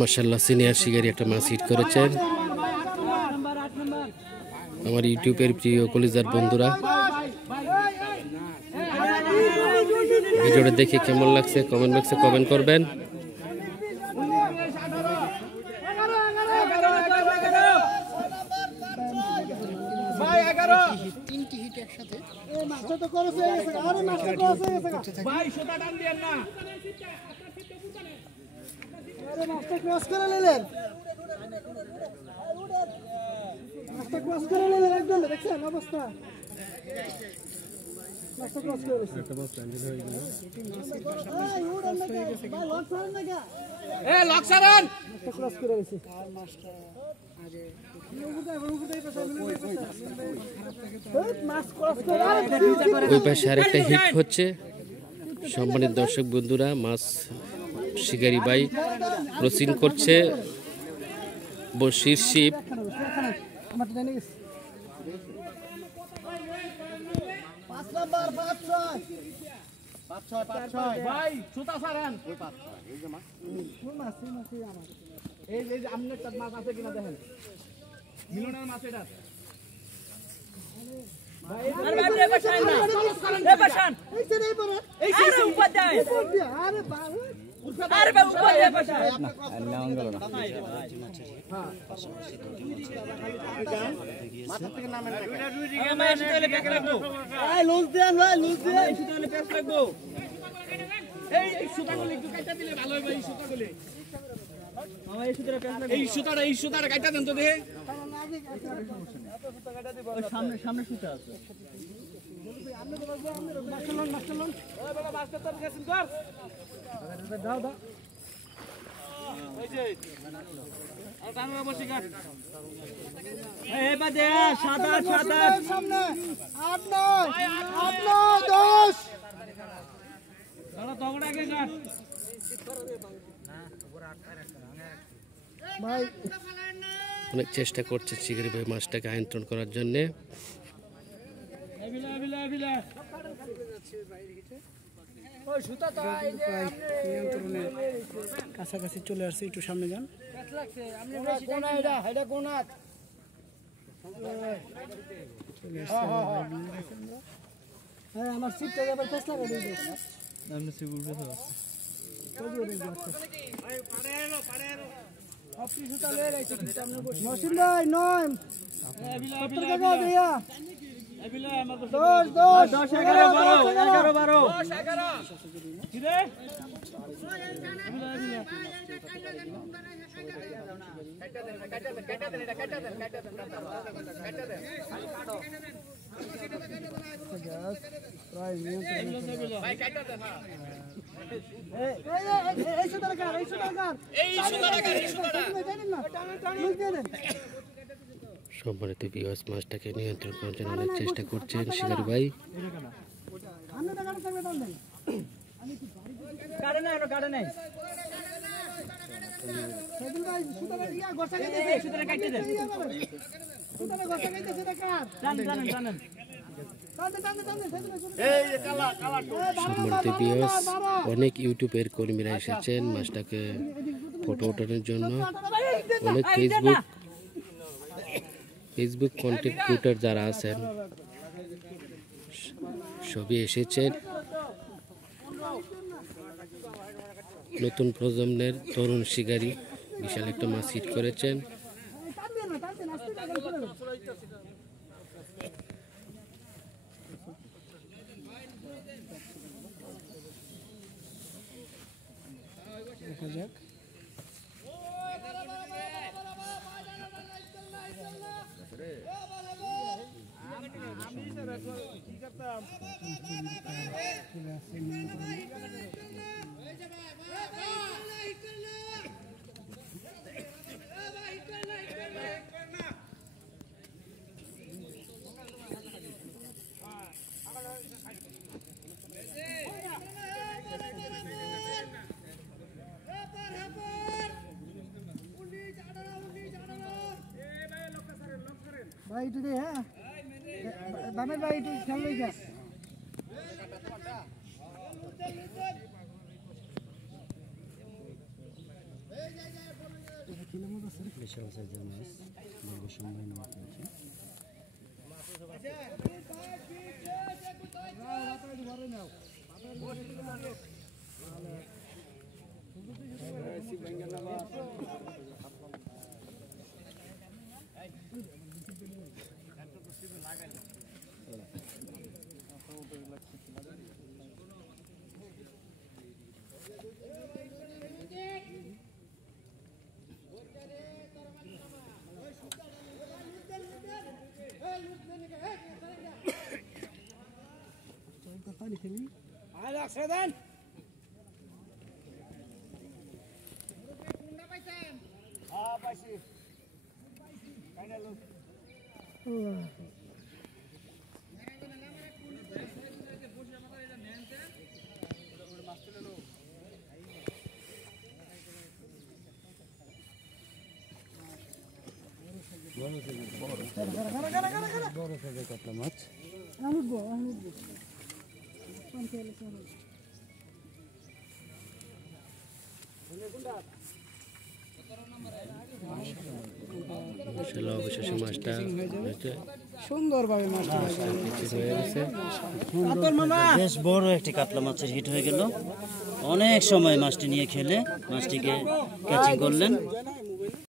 মাশাআল্লাহ সিনিয়র শিকারী একটা মাছ হিট করেছেন। আমার ইউটিউবের প্রিয় কলিজার বন্ধুরা, ভিডিওটা দেখে কেমন লাগছে কমেন্ট বক্সে কমেন্ট করবেন। তিনটি হিট একসাথে ক্রস করে নিলেন, ক্রস করে নিলেন একদম। দেখছেন অবস্থা, ক্রস করে ওই পাশে আরেকটা হিট হচ্ছে। সম্মানিত দর্শক বন্ধুরা, মাছ শিকারি ভাই ক্রসিং করছে বড়শির শিপ। এই সুতাটা কাটা দেন তো দেখে। সামনে সুতা আছে। অনেক চেষ্টা করছে শিকারি ভাই মাছটাকে আয়ন্ত্রণ করার জন্য। কাছাকাছি চলে আসছে, একটু সামনে যান। আমার সিটটা আবার পেছ লাগা দিয়ে দাও। আমি সিট উঠে তো আছে। আপনি সুতা লয়ে রাখছি সামনে বসে। নসিম ভাই নয়। কত টাকা দিয়া? 10 10 11 12 10 11 কি রে? সম্মানিত ভিউয়ার্স, মাছটাকে নিয়ন্ত্রণ করার জন্য অনেক চেষ্টা করছেন শিকারি ভাই। সম্মানিত ভিউয়ার্স, অনেক ইউটিউবের কর্মীরা এসেছেন মাছটাকে ফটো ওঠানোর জন্য। অনেক ফেসবুক কন্টেন্ট ক্রিয়েটর যারা আছেন সবই এসেছেন। নতুন প্রজন্মের তরুণ শিকারী বিশাল একটা মাছ হিট করেছেন। দেখা যাক। भाई इटू दे है दामे भाई इटू खेल ले जा বিশাল সাইজের মাছ বড় সম্মান মাছ আছে। বড় সাইজের কাতলা মাছ। মাশাআল্লাহ অবশেষে মাছটা সুন্দরভাবে মাছটা হয়ে গেছে। বেশ বড় একটি কাতলা মাছের হিট হয়ে গেল। অনেক সময় মাছটি নিয়ে খেলে মাছটিকে ক্যাচিং করলেন।